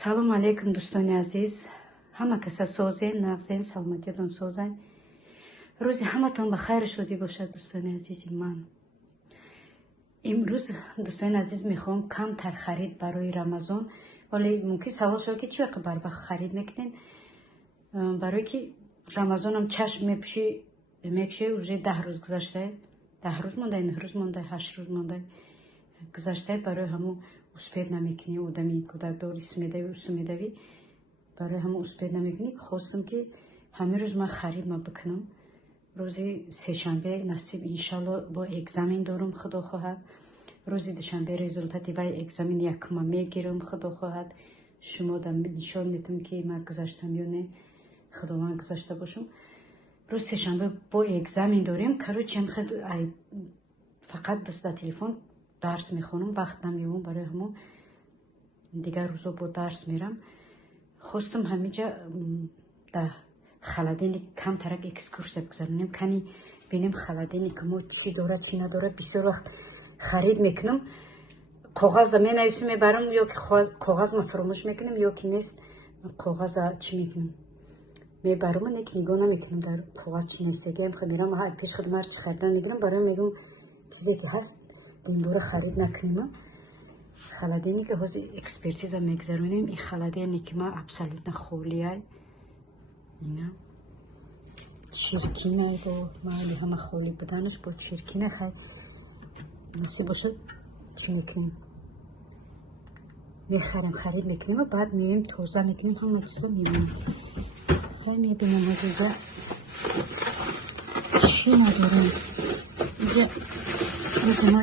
салом алейкум дӯстони азиз, ҳама каса созен, нағзен, саломатиятон созен. рӯзи ҳаматон ба хайру шодӣ бошад дӯстони азизи ман. имрӯз дӯстони азиз мехоҳам камтар харид барои рамазон. вале мумкин савол шуд ки чӣ вақт барвақт харид мекунед? барое ки рамазонам чашм мекуши уже 10 рӯз гузашта, 10 рӯз монда, 9 рӯз монда, 8 рӯз монда гузашта, барои ҳамо успед намекунӣ. одами кӯдакдори сумедавӣ барои ҳамо успед намекунӣ. хостам ки ҳамин рӯз ман харид бикунам. рӯзи сешанбе насиб иншалло бо экзамен дорум, худо хоҳад. рӯзи душанбе результати вай экзамен якума мегирам, худо хоҳад. шумо нишон медиҳам ки ман гузаштам ё не, худованд гузашта бошум. рӯзи сешанбе бо экзамен дорем. короче фақат бас дар телефон дарс мехонам, вақт намеёбам барои ҳамо. дигар рӯзо бо дарс мерам. хостам ҳаминҷа дар холодильник камтарак экскурсия гузаронем, кани бинем холодильник мо чӣ дорад чӣ надорад. бисёр вақт харид мекунам, коғазда менависам мебарам, ё ки коғазма фаромӯш мекунам, ё ки нест коғаза чӣ мекунам мебарам, не ки нигоҳ намекунам дар коғаз чӣ нависагиам. мерам пеш худам ҳар чӣ харидан мегирам, барои мегӯям чизе ки ҳаст ин бора харид накунем. холодильник ҳозир экспертиза мегузаронем. ин холодильники ма абсолютно холияй. ина чиркинай бо маҳали ҳама холӣ буданаш бо чиркина. хай насиб бошад чӣ мекунем, мехарем, харид мекунем, баъд меем тоза мекунем, ҳама чиза мемонем. хай мебинам азиза чӣ надорем. инҷа ма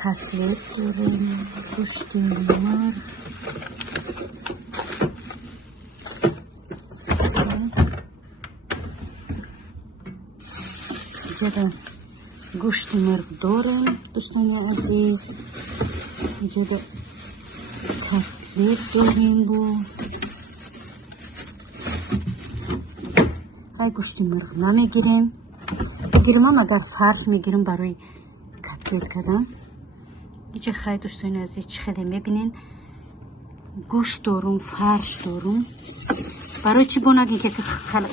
котлет дорем, гӯшти марғ, инҷа гӯшти марғ дорем дӯстони азиз. инҷа котлет дорем бо ҳай гӯшти марғ намегирем. мегирам агар фарш мегирам барои котлет кардан. инҷа хай дӯстони азиз чӣ хеле мебинен гӯшт дорум, фарш дорум. барои чӣ бо нагин ки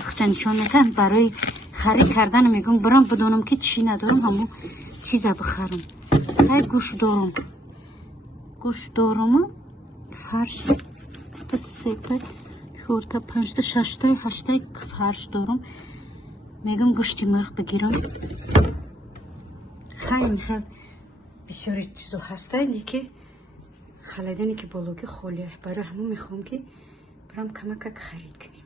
хча нишон метаҳам, барои харид кардан мегӯям барам бидонам ки чӣ надорам, ҳамон чиза бихарам. хай гӯшт дорум, фарш 3 4 5 6 8 фарш дорум. мегӯям гӯшти марғ бигирам. хай михел бисёри чизо ҳастай, не ки холодильники бологи холия. барои ҳамон мехоҳам ки барам камакак харид кунем.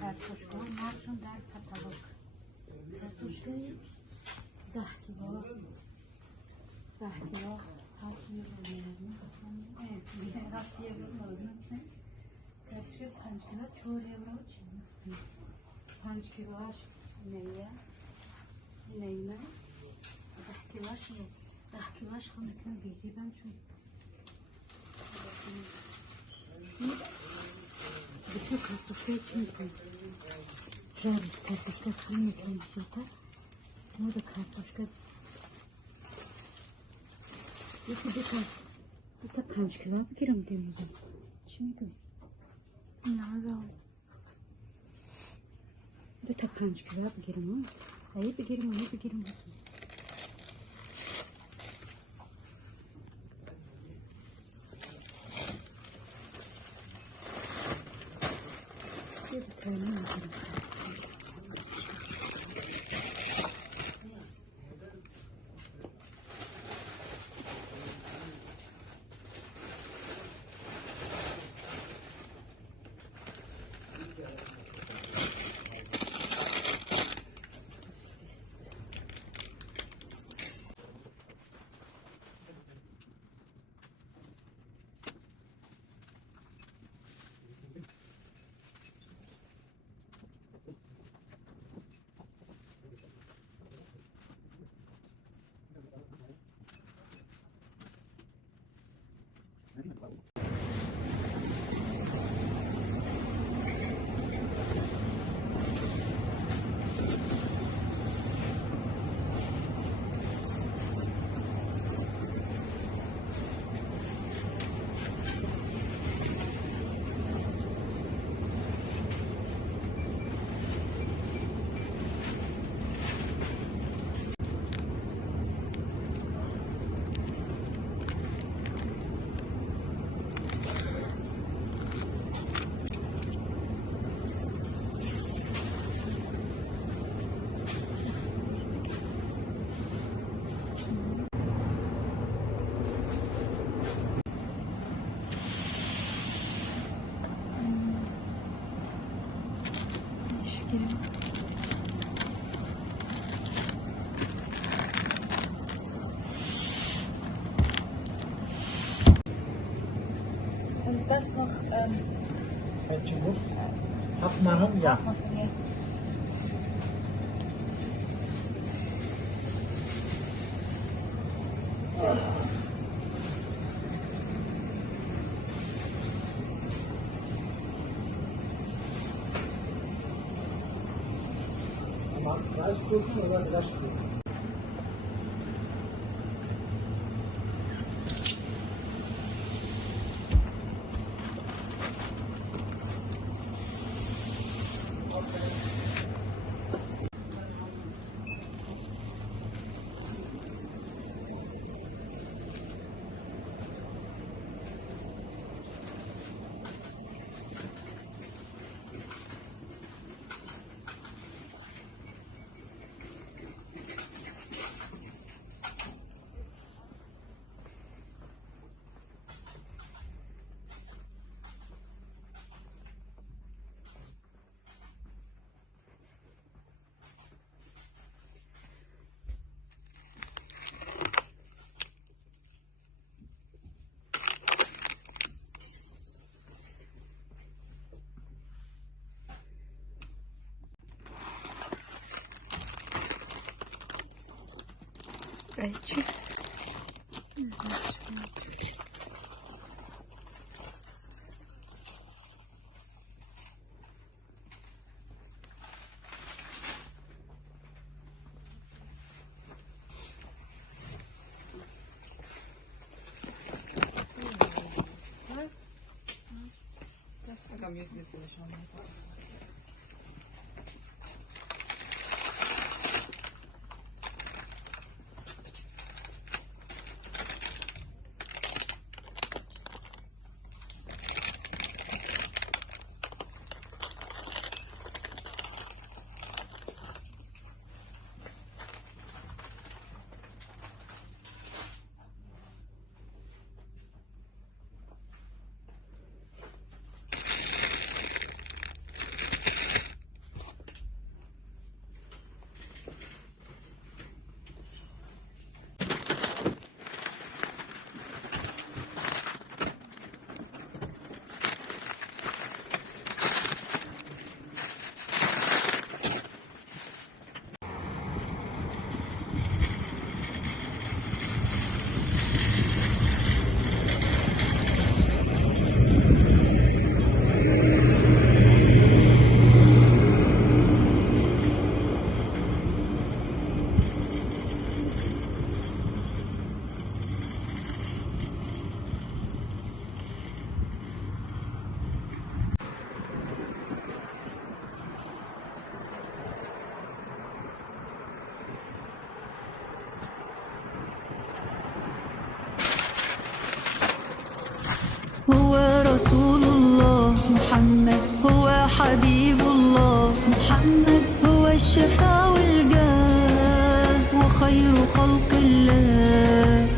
Kartoşka, marçın der katalog. Kartoşka 10 kilo. 10 kilo. Altını koyuyorum. Evet, bir hafta yapalım. Kartoşka 5 kilo, çoğu evro için. 5 kilo neye? Neyine? 10 kilo şey. 10 kilo şunun bizi ben çünkü. Bütün kartoşka çünkü. Жарить картошка с хлебом все так. Надо картошка. Это 5 kilo girim demeyeceğim. Şimdi Надо. это 5 kilo girim ha. Hayır bir girim. Bir tane girim. Şekerim. Und das noch Welche muss abmachen? Ja. abmachen, ja. Ama Reiskuchen oder Restkuchen? Belki. там есть несовершенные. هو رسول الله محمد، هو حبيب الله محمد، هو الشفاء والجاه وخير خلق الله.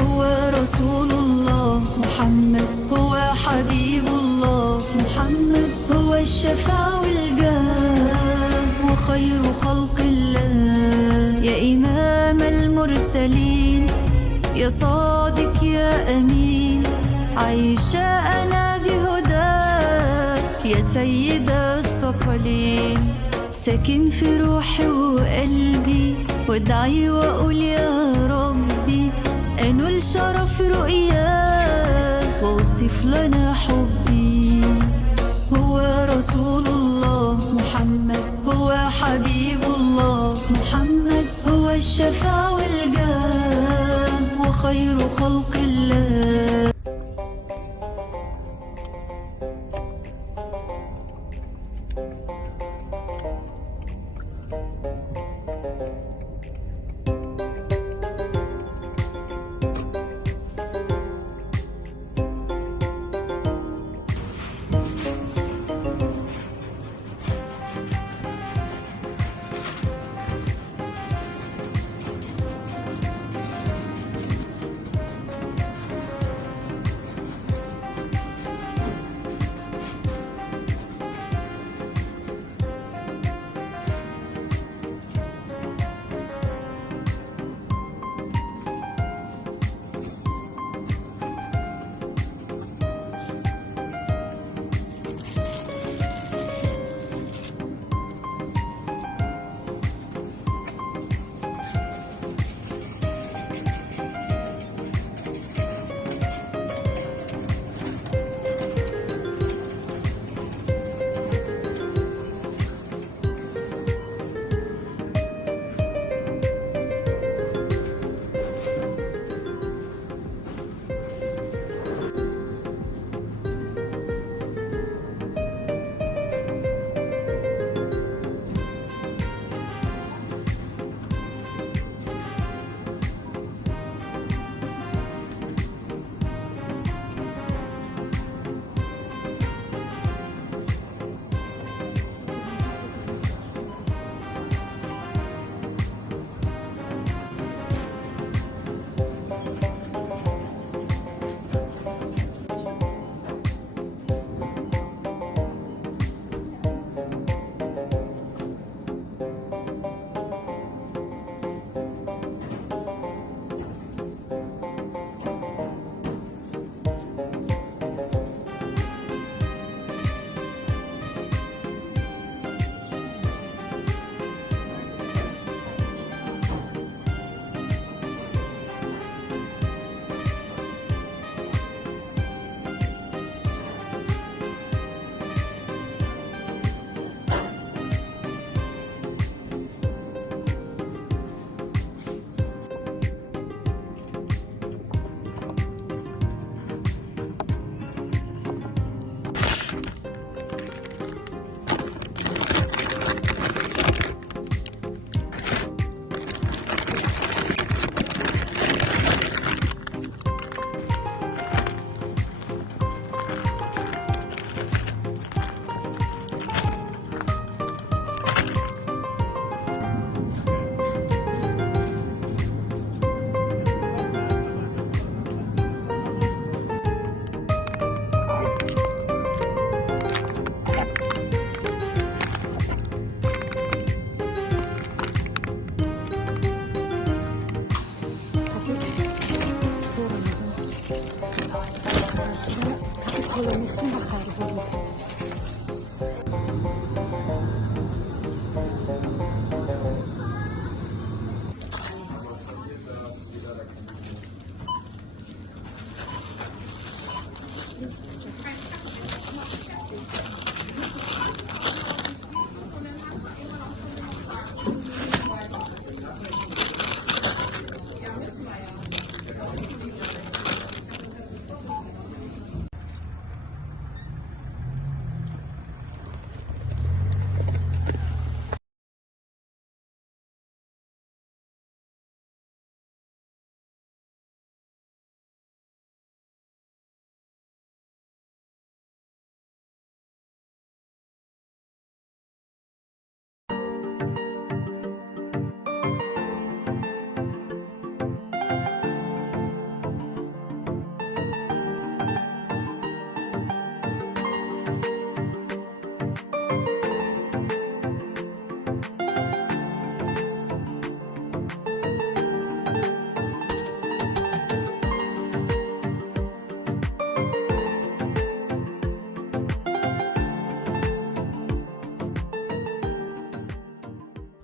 هو رسول الله محمد، هو حبيب الله محمد، هو الشفاء والجاه وخير خلق الله. يا إمام المرسلين، يا صادق يا أمين، عايشة أنا بهداك يا سيد الثقلين. ساكن في روحي وقلبي، وادعي وأقول يا ربي أنول شرف رؤياك وأوصف لنا حبي. هو رسول الله محمد، هو حبيب الله محمد، هو الشفاء والجاه وخير خلق الله. بخیر بود.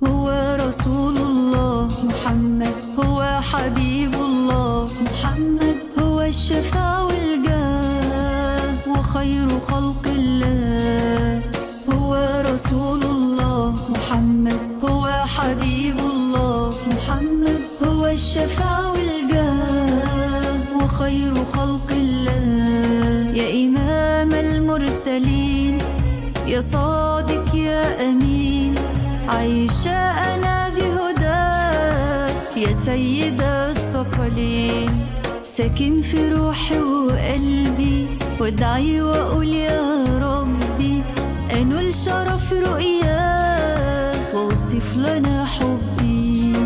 هو رسول الله محمد، هو حبيب الله محمد، هو الشفاء والجاه وخير خلق الله. هو رسول الله محمد، هو حبيب الله محمد، هو الشفاء والجاه وخير خلق الله. يا إمام المرسلين، يا صادق يا أمين، عايشة أنا بهداك يا سيد الثقلين. ساكن في روحي وقلبي، وادعي وأقول يا ربي أنول شرف رؤياك وأوصف لنا حبي.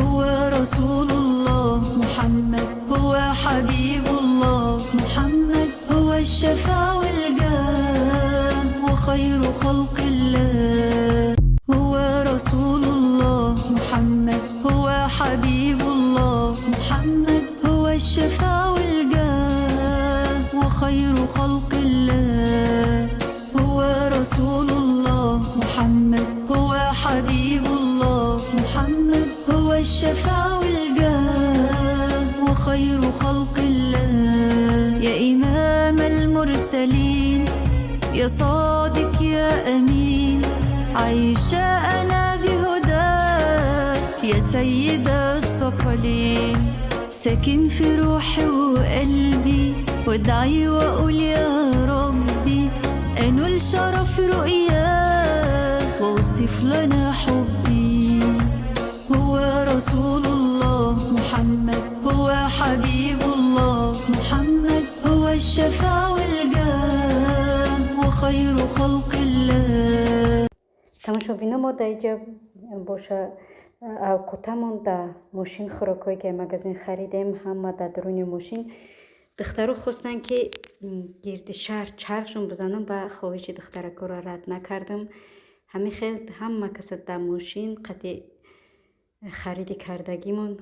هو رسول الله محمد، هو حبيب الله محمد، هو الشفاء والجاه وخير خلق الله. هو رسول الله محمد، هو حبيب الله محمد، هو الشفاء والجاه وخير خلق الله. هو رسول الله محمد، هو حبيب الله محمد، هو الشفاء والجاه وخير خلق الله. يا إمام المرسلين، يا صادق يا أمين، عايشة أنا بهداك يا سيد الثقلين. ساكن في روحي وقلبي، وادعي وأقول يا ربي أنول شرف رؤياك وأوصف لنا حبي. هو رسول الله محمد، هو حبيب الله محمد، هو الشفاء والجاه وخير خلق الله. тамошобино мо дар инҷа боша авқутамон дар мошин хӯрокҳое ки магазин харидем, ҳама дар дуруни мошин. духтаро хостанд ки гирди шаҳр чархшон бизанам ва хоҳиши духтаракоро рад накардам. ҳамин хел ҳама каса дар мошин қати хариди кардагимон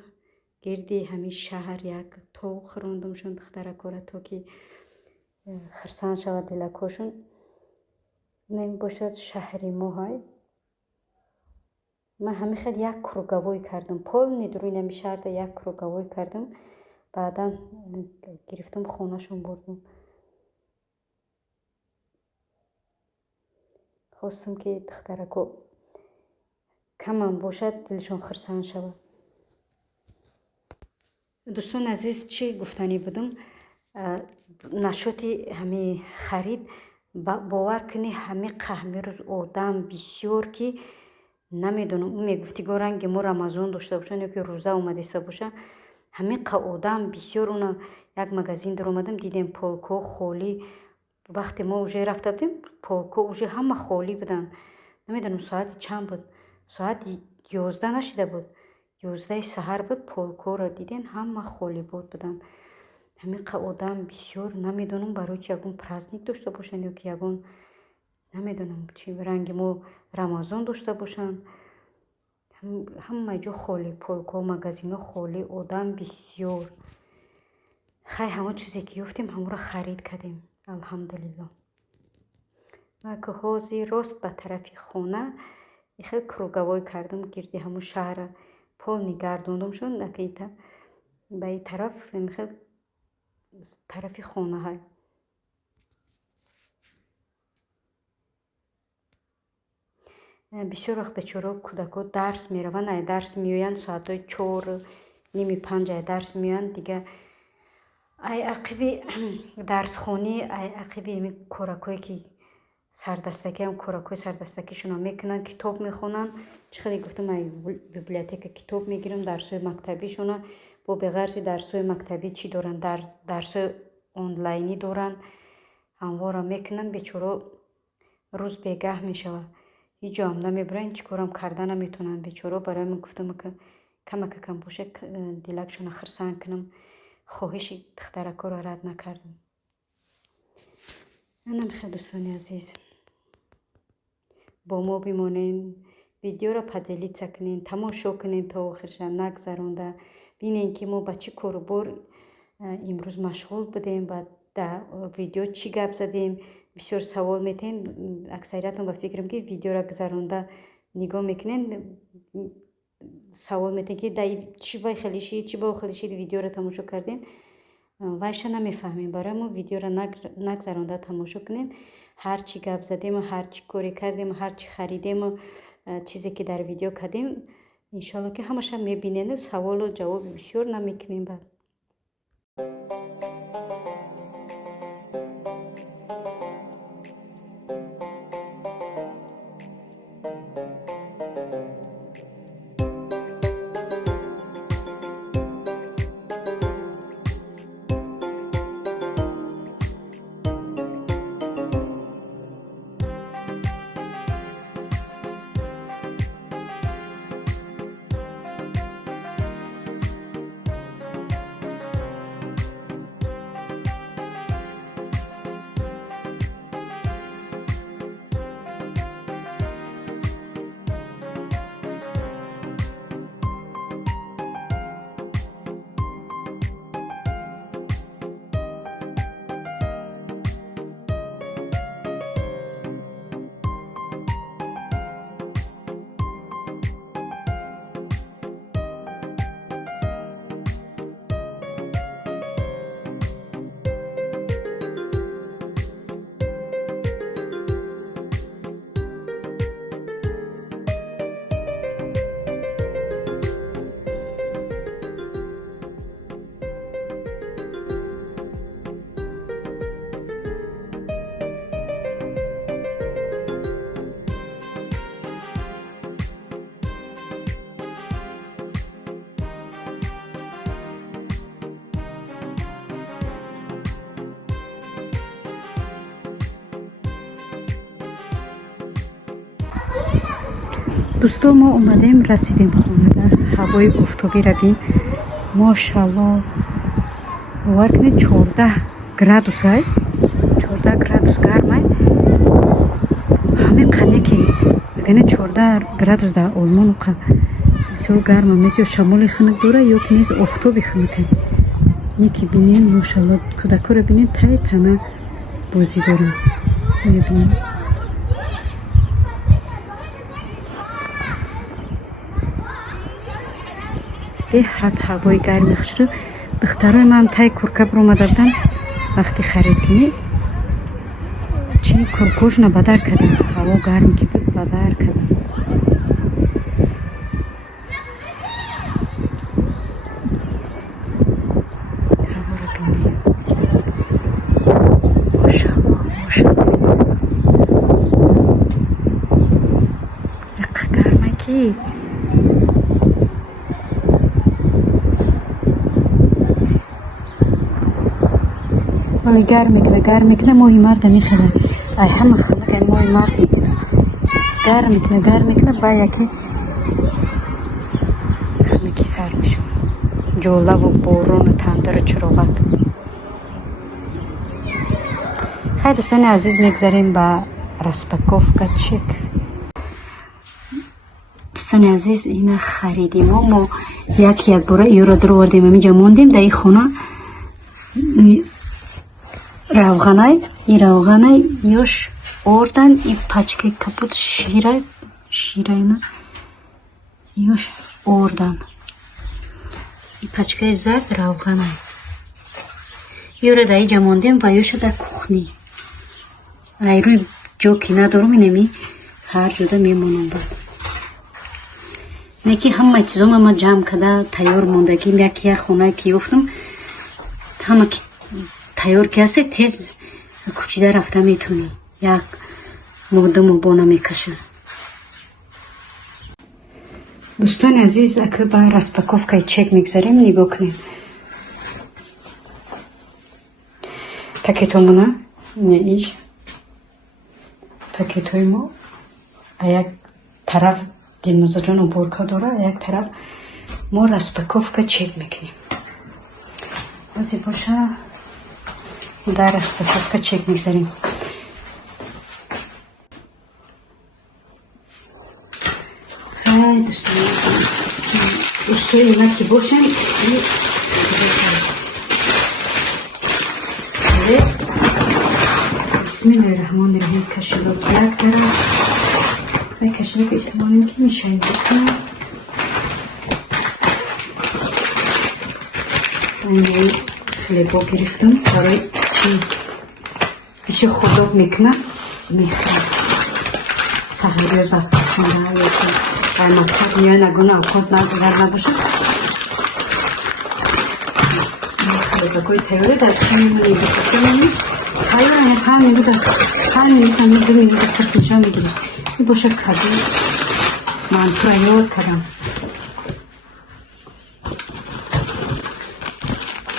гирди ҳамин шаҳр як товуқ рондамшон духтаракора, то ки хирсанд шавад дилакошон. набошад шаҳри мо ҳай. ман ҳамин хел як круговой кардам, полни дуруни ҳамин шаҳрда як круговой кардам. баъдан гирифтам хонашон бурдам. хостам ки духтарако камам бошад дилшон хирсанд шавад. дӯстон азиз, чӣ гуфтанӣ будам? нашоти ҳамин харид бовар кунӣ ҳамин рӯз одам бисёр ки намедонам ӯ мегуфти го ранги мо рамазон дошта бошанд ё ки рӯза омадиста боша. ҳамин одам бисёр. уна як магазин даромадам, дидем полко холӣ. вақте мо уже рафта будем, полко уже ҳама холӣ буданд. намедонам соати чанд буд, соати 11 нашида буд, 11 саҳар буд. полкоро дидем ҳама холӣ буданд. ҳамин одам бисёр. намедонам барои чи ягон праздник дошта бошанд ё ки ягон намедонам чи ранги мо рамазон дошта бошанд. ҳама ҷо холӣ, полко, магазино холӣ, одам бисёр. хай ҳама чизе ки ёфтем ҳамаро харид кардем. алҳамдулилло. ва кӯҳози рост ба тарафи хона ихел круговой кардам, гирди ҳамун шаҳра пол нигардондамшон накита ба ин тараф ихел тарафи хона ҳай. бисёр вақт бечора кӯдако дарс мераванд, ай дарс меоянд соатҳои 4:30-5 ай дарс меоянд дига ай ақиби дарсхонӣ ай ақиби ими коракое ки сардастакиам коракои сардастакишонам мекунанд, китоб мехонанд. чӣ хеле гуфтам ай библиотека китоб мегирам, дарсҳои мактабишона бо беғарзи дарсҳои мактабӣ чӣ доранд, дарсҳои онлайнӣ доранд, ҳамвора мекунам. бечоро рӯз бегаҳ мешавад, ҳеҷ ҷоам намебаранд, чӣ корам карда наметавонанд. бечоро барои ман гуфтам ки камакакам боша дилакшона хирсанг кунам, хоҳиши духтаракоро рад накардам. манам хеле дӯстони азиз, бо мо бимонен, видеоро поделиться кунен, тамошо кунен то охирша нагзаронда, бинен ки мо ба чӣ корубор имрӯз машғул будем, ба видео чӣ гап задем. бисёр савол метаҳем, аксариятон ба фикрам ки видеоро гузаронда нигоҳ мекунен, савол метаҳем ки чӣ ба хелиши чӣ ба хелиши видеоро тамошо карден, вайша намефаҳмем. барои мо видеоро нагзаронда тамошо кунен, ҳар чӣ гап задему, ҳар чӣ коре кардему, ҳар чӣ харидему, чизе ки дар видео кардем, иншоалло ки ҳамаша мебинен, саволу ҷавоби бисёр намекунем. баъд дӯстон, мо омадем, расидем хона. ҳавои офтобиро бин, мошалло, бовар кунед 14 градус ай, 14 градус гармай. ҳамин қане ки агане 14 градус дар олмон бисёр гарма нест, ё шамоли хунук дора, ё ки нест офтоби хунук. не ки бинем, мошалло, кӯдакоро бинем, тай тана бозӣ дорам. мебинем беҳад ҳавои гарми хушрӯ. духтарои ман тай курка биромада буданд, вақти харид кунӣ чи куркошона бадар кардам, ҳаво гарм ки буд бадар кардам. ҳаворо бинем, мошалло, мошалло, иқа гарма ки вале гарм мекуна, моҳи марда мехелад. ай ҳама хунука моҳи мард мекуна, гарм мекуна, ба яке хунуки сар мешавад. ҷолаву борону тандару чироғак. хай дӯстони азиз, мегзарем ба распаковка чек. дӯстони азиз, ина хариди мо як бора иёро дуровардем, аминҷа мондем дар ин хона. равғанай, и равғанай ёш ордан и пачкай капут ширайна ёш ордан и пачкай зард равғанай ёра да иҷа мондем ва ёша да кухни ай рӯй ҷо ки надорум инами ҳар ҷода мемонам бад неки ҳама чизома ма ҷамъ када тайёр мондагим як хона ки ёфтам ҳама ки тайёр ки ҳасте тез кӯчида рафта метунӣ як муддаму бо намекаша. дӯстони азиз ака ба распаковкаи чек мегзарем нигоҳ кунем пакетомона иш пакетҳои мо як тараф Дилнозаҷон уборка дора як тараф мо распаковка чек мекунем баъзе боша дар распаковка чек мегзарем хай достои ина ки бошем бисмиллаҳи раҳмони раҳим кашилок як тараф кашилок истифода ки мешавем бикунем айнаи хлебо гирифтам барои чи бисёр худоб мекунам мехӯрам саҳарё завтракшонда ёки дар мактаб меоян ягона авқот назар набошад хлебакои тайёре дар чи мемонем бикунемиш тайёр ана 5 минута 5 минута 2 минута сиркунча мегирем боша каду ман тура ёд кардам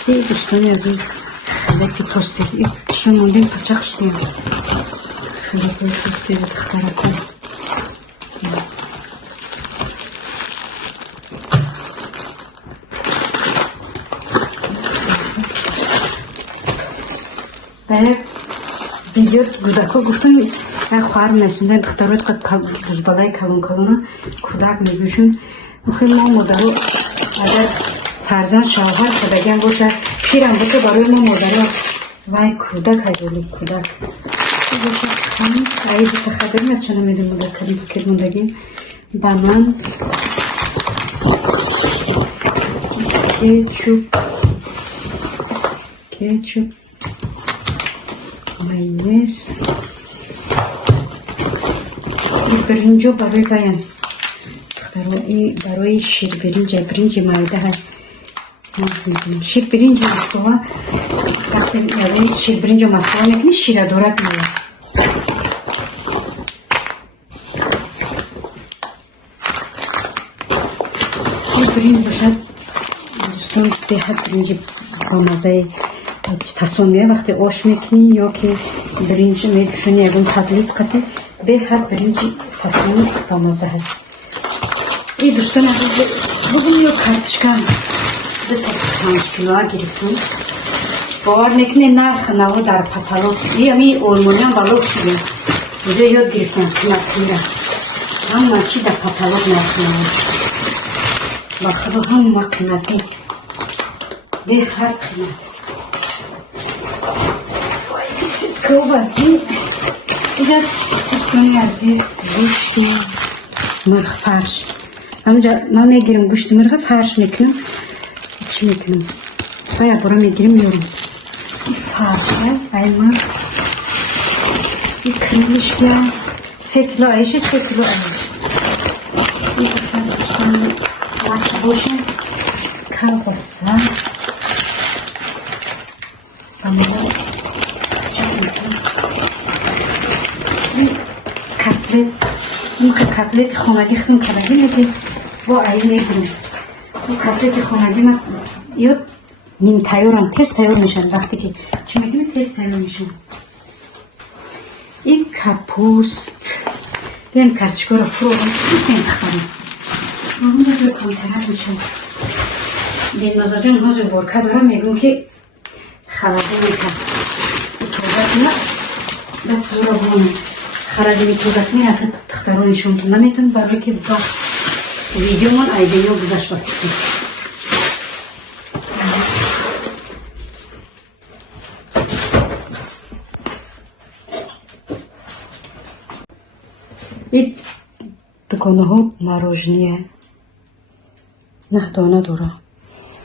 дӯстони азиз хелеки тостеди шо мондем пачақ шидем хелеки тостеди духтаракон ба як видео кӯдако гуфтам як хоҳар месундан духтарои бузбалаи калонкалонро кӯдак мегӯшон охи мо модаро агар фарзанд шавҳар кардагиам боша пирам боша барои мо модаро вай кӯдак ҳайволи кӯдак боша ҳамин аиди тахабирин аз ча намедем модар кардем фикр мондагим ба ман кетчуп майонез бринҷо барои баян барои ширбиринҷа бринҷи майдаҳа мағз мекунем ширбиринҷи мастова вақте ширбиринҷо мастова мекунӣ ширадорак меояд бринҷ бошад дӯстон деҳад бринҷи ба маззаи фасон меояд вақте ош мекунӣ ёки бринҷ медӯшони ягон тадлиф қате беҳад бринҷи фасони ба мазза ҳаст и дӯстони азиз бугум ё картишка 5 килоа гирифтам бовар мекунед нарх наво дар паталон ами олмониам балог шудем инҷо ёд гирифтам қиматира ҳама чи дар паталон нарх наво ба худо ҳама қимати беҳад қимат колбаски идар дӯстони азиз гӯшти мирғ фарш ҳамҷа ман мегирам гӯшти мирға фарш мекунам чӣ мекунам ба якбора мегирам меёрам фарша ай мирғ и крылышка 3 кило айши 3 кило айш и бошад дӯстони вақт бошад колбаса котлети хонагӣ худам карагӣ лекин бо ай мегирем котлети хонагӣ ма ё ним тайёрам тез тайёр мешавад вақте ки чӣ мекунӣ тез тайёр мешавад и капуст дем картишкаро фурӯғам мехарем ҳамаро контарак мешавад Дилнозаҷон ҳозир уборка дорам мегӯм ки халадилика тозакна баъд зора боне халадили тозакмира ка тахтаронишонтун наметон барои ки вақт видеомон айдеё гузашт ба фикр این دکانه ها مراجنیه نه دانه داره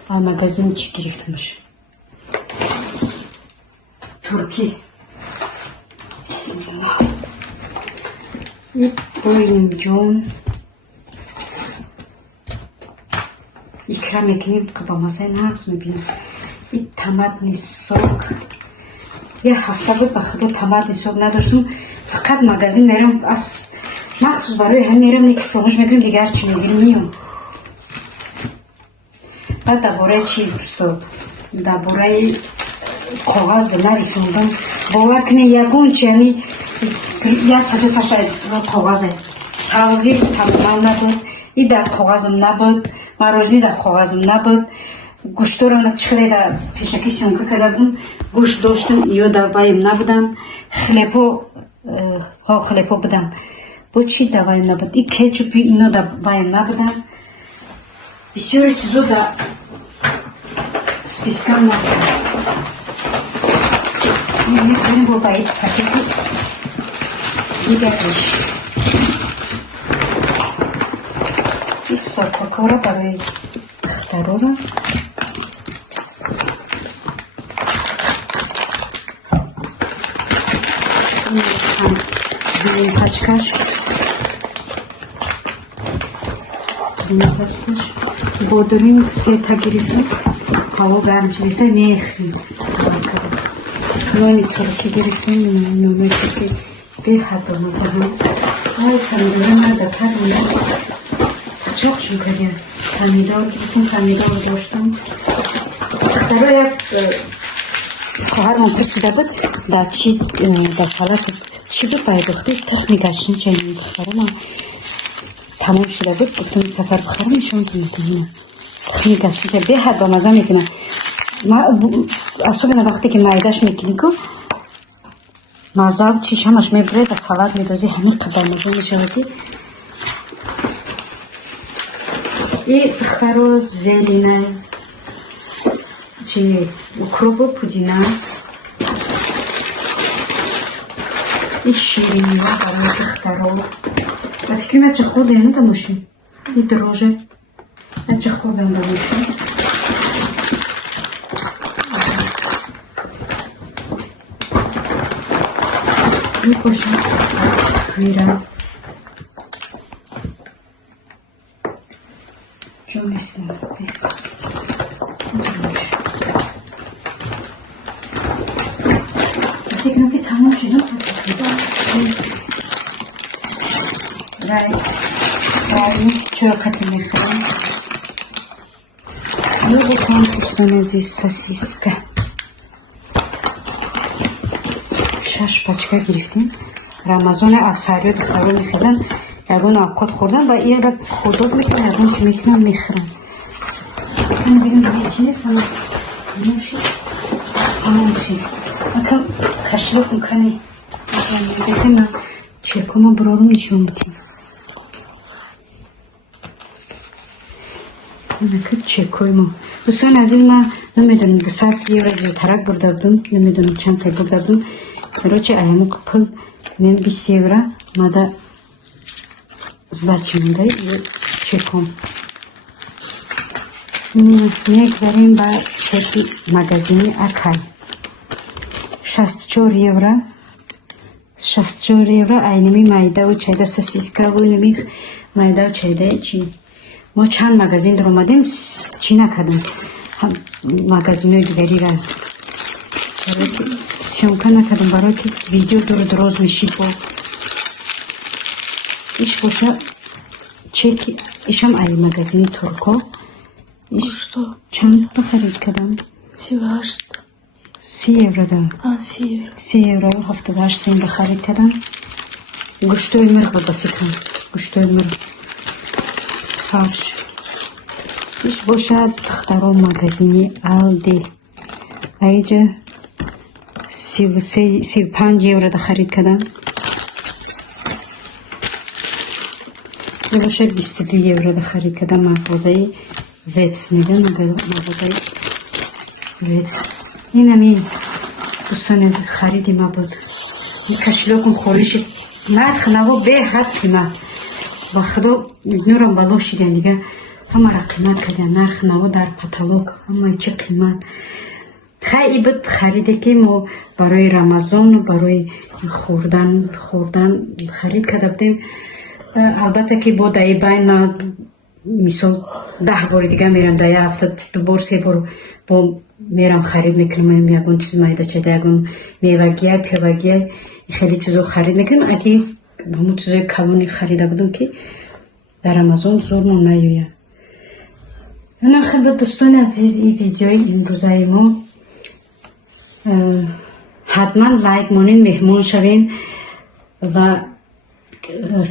آن مگزین چی گرفته میشه ترکی بسم الله این باینجان ikram میکنیم که با مزه نقص میبینیم این تمدن ساک یه هفته بود به خدا تمدن ساک نداشتم فقط مگزین میرم از مخصوص برای هم میرم نیکی فراموش میکنیم دیگر چی میگیریم میام بعد درباره چی دوستا درباره کاغذ به نرسوندم باور کنه یکون چی یعنی یک قطعه شاید کاغذه سوزی تمام نبود این در کاغذم نبود مراجنی در کاغذم نبود گوشت رو چخلی در پیشکی سیونکه کرده بودم گوشت داشتم یا در بایم نبودم خلیپا بودم با چی در بایم نبود این کچوپی اینا در بایم نبودم بسیاری چیزو در سپیسکم نبودم این میکنیم با باید پاکتی دیگرش این ساکاکا را برای اخترا را این پچکش بادرین 3 تا گرفتم هوا گرم شده میخیم نانی ترکی گرفتم نانی ترکی به حد مزه هم های تمیداره ندارد چاق چون کردیم تمیدار گرفتم تمیدار داشتم اخترا یک خواهر من پرسیده بود در چی در سالت چی بود باید بخوری تخمی گشتن چنین بخوره من تمام شده بود گفتم سفر بخوره میشون کنم تخمی گشتن که به حد با مزه میکنم اصلا وقتی که مایدش میکنی که مزه چیش همش میبره در سالت میدازی همین قدر مزه میشودی این اخترا زلینه چی اکروب و پودینه این شیرینی ها برای اخترا و فکریم چه خورده اینو دموشیم این دروژه چه خورده اینو دموشیم این باشم سیره جون استیم فکرم که تمام شدم رای چرا قطعی میخورم یا بکنم دوستان عزیز ساسیسکه 6 پچکه گرفتیم رمضان افسریات خراب میخیدن یگون آقاد خوردن و این را خودات میکنم یگون چی میکنم میخورم من بگم دیگه چی نیست تمام شد اکم خشلوک میکنی دیگه من چرکوما برارو نشون بکنم نکرد چرکوی ما دوستان عزیز من نمیدونم 200 یورو ترک برده بودم نمیدونم چند تا برده بودم برای چه ایمو پل من 20 یورو ماده زدچی مونده چرکوم میگذاریم با چرکی مگزینی اکای 64 یورو 64 یورو اینمی مایده و چایده سوسیسکا و اینمی مایده و چایده چی ما چند مگزین در اومدیم چی نکردم مگزین های دیگری را برای که سیونکه نکردم برای که ویدیو دراز میشید با ایش باشه چرکی ایشم ای مگزینی ترکا ایش چند بخرید کردم 38 30 یورو دارم 30 یورو 78 سنت خرید کردم گوشتوی مرغ بود فکرم گوشتوی مرغ فرش ایش باشد اخترا مگزینی الدی ایجا 35 یورو خرید کردم این باشد 22 یورو خرید کردم مغازه ویتس میگن مغازه ویتس این همین دوستان عزیز خریدی ما بود این کشلاکم خورش нарх наво беҳад қимат. Ба худо инурам бало шидем дига ҳамаро қимат кардем. Нарх наво дар потолок ҳамаи чи қимат. Хай буд хариде ки мо барои Рамазон барои хӯрдан харид карда будем. Албатта ки бо даи байн ма мисол 10 бори дига мерам даи ҳафта 2 бор 3 бор бо мерам харид мекунам ягон чиз майдачада ягон мевагия певагия хеле чизо харид мекунам. Аки ҳамун чизои калони харида будам ки дар Рамазон зурмо наёяд. Ана худо дӯстони азиз ин видеои имрӯзаи мо ҳатман лайк монин меҳмон шавем ва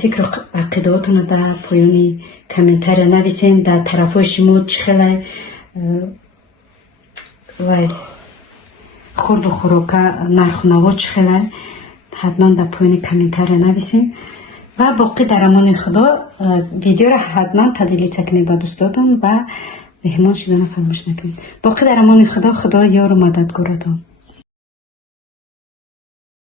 фикру ақидоатонро дар поёни комментария нависем. Дар тарафҳои шумо чӣ хеле вай хурду хӯрока нарху наво чӣ хеле ҳатман дар поёни комментария нависем. ва боқӣ дар амони худо. Видеоро ҳатман падилица кунед ба дӯстотон ва меҳмон шудана фаромӯш накунед. Боқӣ дар амони худо. Худо ёру мададгоратон.